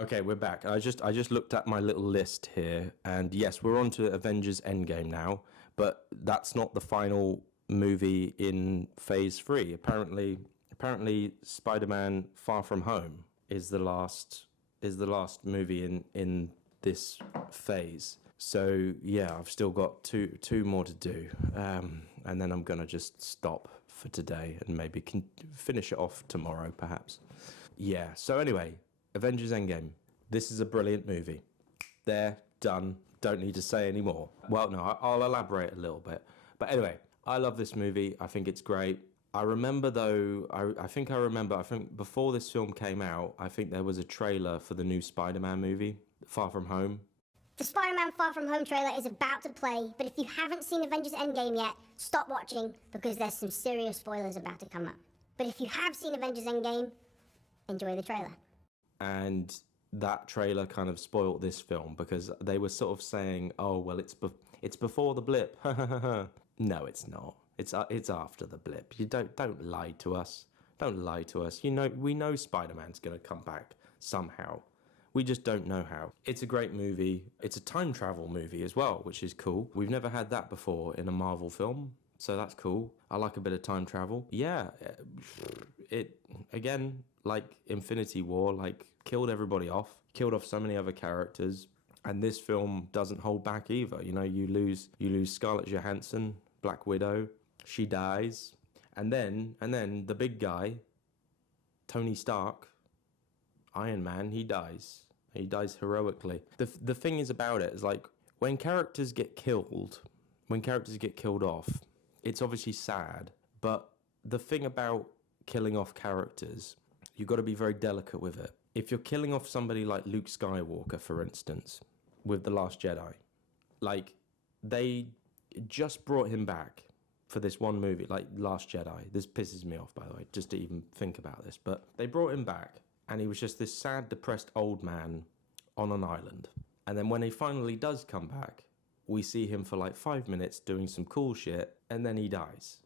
Okay, we're back. I just looked at my little list here, and yes, we're on to Avengers Endgame now, but that's not the final movie in Phase 3. Apparently Spider-Man Far From Home is the last movie in this phase. So yeah, I've still got two more to do, and then I'm gonna just stop for today and maybe finish it off tomorrow, perhaps. Yeah. So anyway, Avengers Endgame. This is a brilliant movie. There, done. Don't need to say any more. Well, no, I'll elaborate a little bit. But anyway, I love this movie. I think it's great. I remember though, I think before this film came out, I think there was a trailer for the new Spider-Man movie, Far From Home. The Spider-Man Far From Home trailer is about to play, but if you haven't seen Avengers Endgame yet, stop watching because there's some serious spoilers about to come up. But if you have seen Avengers Endgame, enjoy the trailer. And that trailer kind of spoiled this film because they were sort of saying, "Oh, well, it's before the blip." No, it's not. It's after the blip. You don't lie to us. Don't lie to us. We know Spider-Man's gonna come back somehow. We just don't know how. It's a great movie. It's a time travel movie as well, which is cool. We've never had that before in a Marvel film, so that's cool. I like a bit of time travel. Yeah, it again, like Infinity War, like killed everybody off, killed off so many other characters, and this film doesn't hold back either. You lose Scarlett Johansson, Black Widow, she dies, and then the big guy, Tony Stark, Iron Man, he dies. He dies heroically. The thing is about it is like when characters get killed off, it's obviously sad. But the thing about killing off characters, you've got to be very delicate with it. If you're killing off somebody like Luke Skywalker, for instance, with The Last Jedi, like they just brought him back for this one movie, like Last Jedi. This pisses me off, by the way, just to even think about this. But they brought him back, and he was just this sad, depressed old man on an island. And then when he finally does come back, we see him for like 5 minutes doing some cool shit, and then he dies.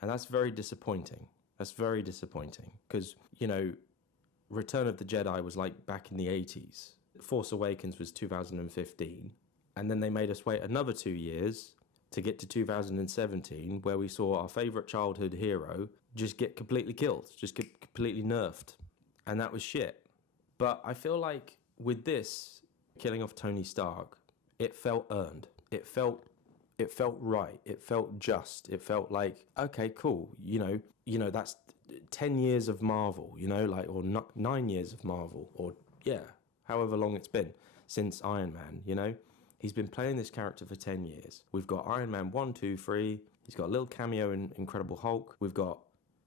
And that's very disappointing. That's very disappointing. Because, Return of the Jedi was like back in the 80s. Force Awakens was 2015. And then they made us wait another 2 years to get to 2017, where we saw our favourite childhood hero just get completely killed, just get completely nerfed. And that was shit. But I feel like with this, killing off Tony Stark, it felt earned. It felt right. It felt just. It felt like, okay, cool. That's 10 years of Marvel, or 9 years of Marvel, or yeah, however long it's been since Iron Man, He's been playing this character for 10 years. We've got Iron Man 1, 2, 3. He's got a little cameo in Incredible Hulk. We've got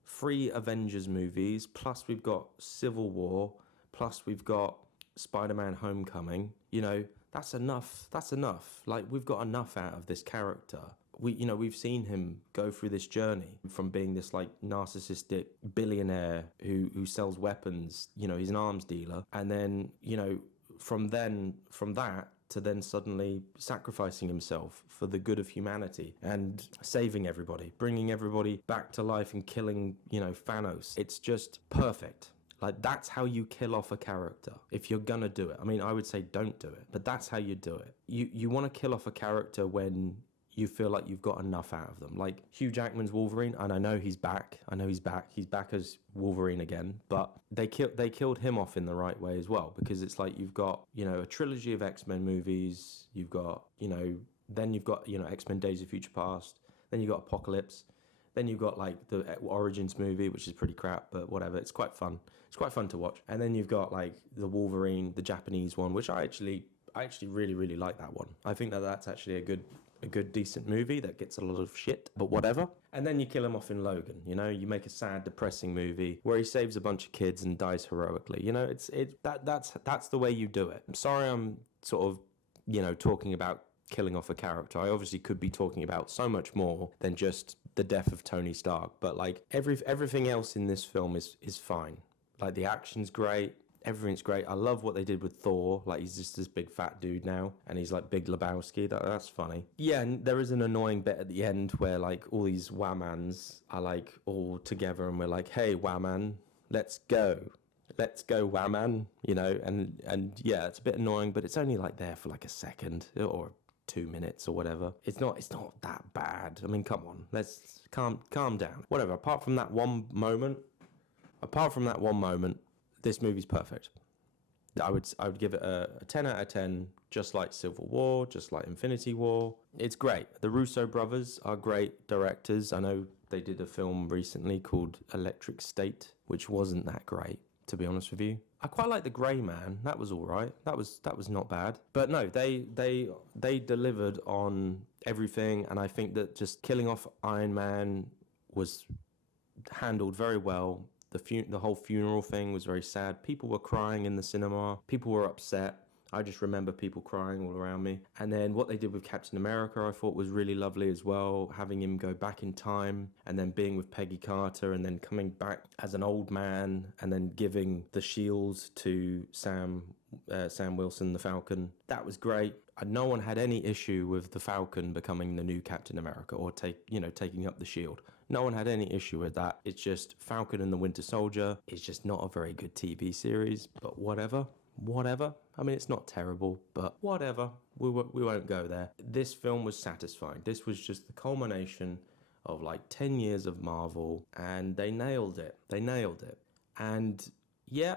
3 Avengers movies, plus we've got Civil War, plus we've got Spider-Man Homecoming. That's enough. That's enough. Like, we've got enough out of this character. We've seen him go through this journey from being this like narcissistic billionaire who sells weapons. He's an arms dealer, and then from that to then suddenly sacrificing himself for the good of humanity and saving everybody, bringing everybody back to life and killing, Thanos. It's just perfect. Like, that's how you kill off a character if you're gonna do it. I mean, I would say don't do it, but that's how you do it. You want to kill off a character when you feel like you've got enough out of them. Like Hugh Jackman's Wolverine, and I know he's back. He's back as Wolverine again. But they killed him off in the right way as well, because it's like you've got, a trilogy of X-Men movies. You've got, then you've got, X-Men Days of Future Past. Then you've got Apocalypse. Then you've got like the Origins movie, which is pretty crap, but whatever. It's quite fun. It's quite fun to watch. And then you've got like the Wolverine, the Japanese one, which I actually really, really like that one. I think that's actually a good decent movie that gets a lot of shit, but whatever. And then you kill him off in Logan. You make a sad, depressing movie where he saves a bunch of kids and dies heroically. That's the way you do it. I'm sorry, I'm sort of talking about killing off a character. I obviously could be talking about so much more than just the death of Tony Stark, but like everything else in this film is fine. Like, the action's great. Everything's great. I love what they did with Thor. Like, he's just this big fat dude now, and he's like Big Lebowski. That's funny. Yeah, and there is an annoying bit at the end where like all these Whamans are like all together, and we're like, hey, Whaman, let's go. let's go wham-man, you know, and yeah, it's a bit annoying, but it's only like there for like a second or 2 minutes or whatever. It's not that bad. I mean, come on, let's calm down. Whatever. Apart from that one moment, this movie's perfect. I would give it a 10 out of 10, just like Civil War, just like Infinity War. It's great. The Russo brothers are great directors. I know they did a film recently called Electric State, which wasn't that great, to be honest with you. I quite like The Grey Man. That was all right. That was not bad. But no, they delivered on everything, and I think that just killing off Iron Man was handled very well. The whole funeral thing was very sad. People were crying in the cinema. People were upset. I just remember people crying all around me. And then what they did with Captain America, I thought was really lovely as well. Having him go back in time and then being with Peggy Carter and then coming back as an old man and then giving the shield to Sam Wilson, the Falcon. That was great. No one had any issue with the Falcon becoming the new Captain America or taking up the shield. No one had any issue with that. It's just Falcon and the Winter Soldier is just not a very good TV series, but whatever. I mean, it's not terrible, but whatever. We won't go there. This film was satisfying. This was just the culmination of like 10 years of Marvel, and they nailed it. And yeah,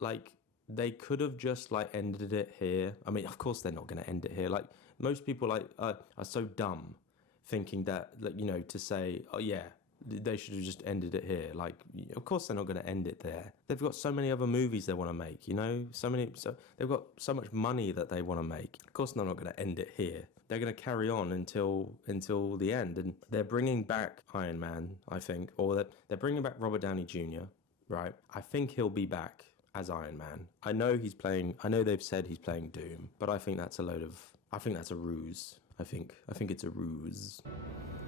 like they could have just like ended it here. I mean, of course they're not going to end it here. Like most people are so dumb thinking that, you know, to say, oh yeah, they should have just ended it here. Like, of course they're not going to end it there. They've got so many other movies they want to make, you know, so they've got so much money that they want to make. Of course they're not going to end it here. They're going to carry on until the end. And they're bringing back Iron Man, I think, or they're bringing back Robert Downey Jr., right? I think he'll be back as Iron Man. I know they've said he's playing Doom, but I think that's a ruse. I think it's a ruse.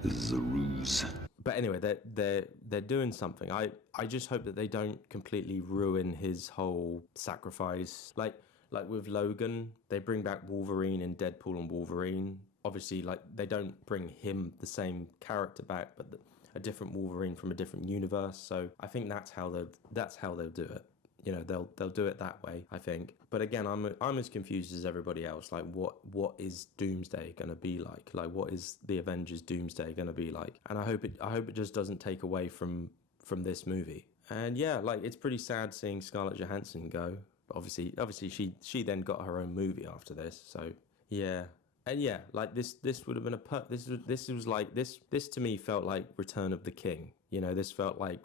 This is a ruse. But anyway, they're doing something. I just hope that they don't completely ruin his whole sacrifice. Like with Logan, they bring back Wolverine in Deadpool and Wolverine. Obviously, like they don't bring him the same character back, but a different Wolverine from a different universe. So I think that's how they'll do it. You know, they'll do it that way, I think. But again, I'm as confused as everybody else. Like, what is Doomsday going to be like? Like, what is the Avengers Doomsday going to be like? And I hope it just doesn't take away from this movie. And yeah, like it's pretty sad seeing Scarlett Johansson go. But obviously she then got her own movie after this. So yeah. And yeah, like this would have been this to me felt like Return of the King. You know, this felt like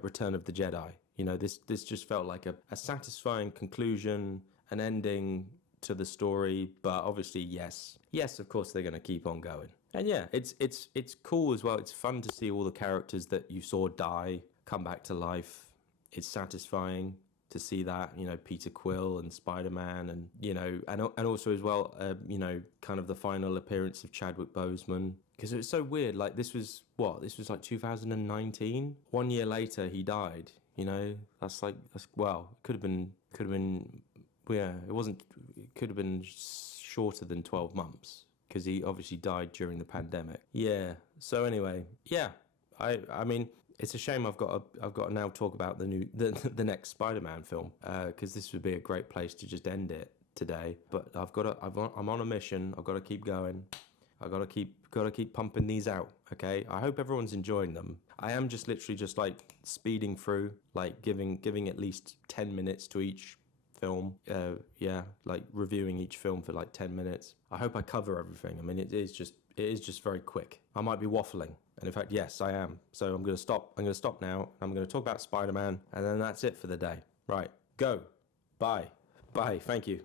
Return of the Jedi. You know, this just felt like a satisfying conclusion, an ending to the story. But obviously, yes, of course they're going to keep on going. And yeah, it's cool as well. It's fun to see all the characters that you saw die come back to life. It's satisfying to see that, you know, Peter Quill and Spider-Man, and you know, and also as well, you know, kind of the final appearance of Chadwick Boseman, because it was so weird. Like this was like 2019. 1 year later, he died. You know, that's well, it could have been, yeah, it could have been shorter than 12 months because he obviously died during the pandemic. Yeah. So anyway, yeah, I mean, it's a shame I've got to now talk about the next Spider-Man film because this would be a great place to just end it today. But I'm on a mission. I've got to keep going. I gotta keep pumping these out. Okay, I hope everyone's enjoying them. I am just literally just like speeding through, like giving at least 10 minutes to each film. Yeah, like reviewing each film for like 10 minutes. I hope I cover everything. I mean, it is just very quick. I might be waffling, and in fact, yes, I am. So I'm gonna stop now. I'm gonna talk about Spider-Man, and then that's it for the day. Right, go. Bye. Thank you.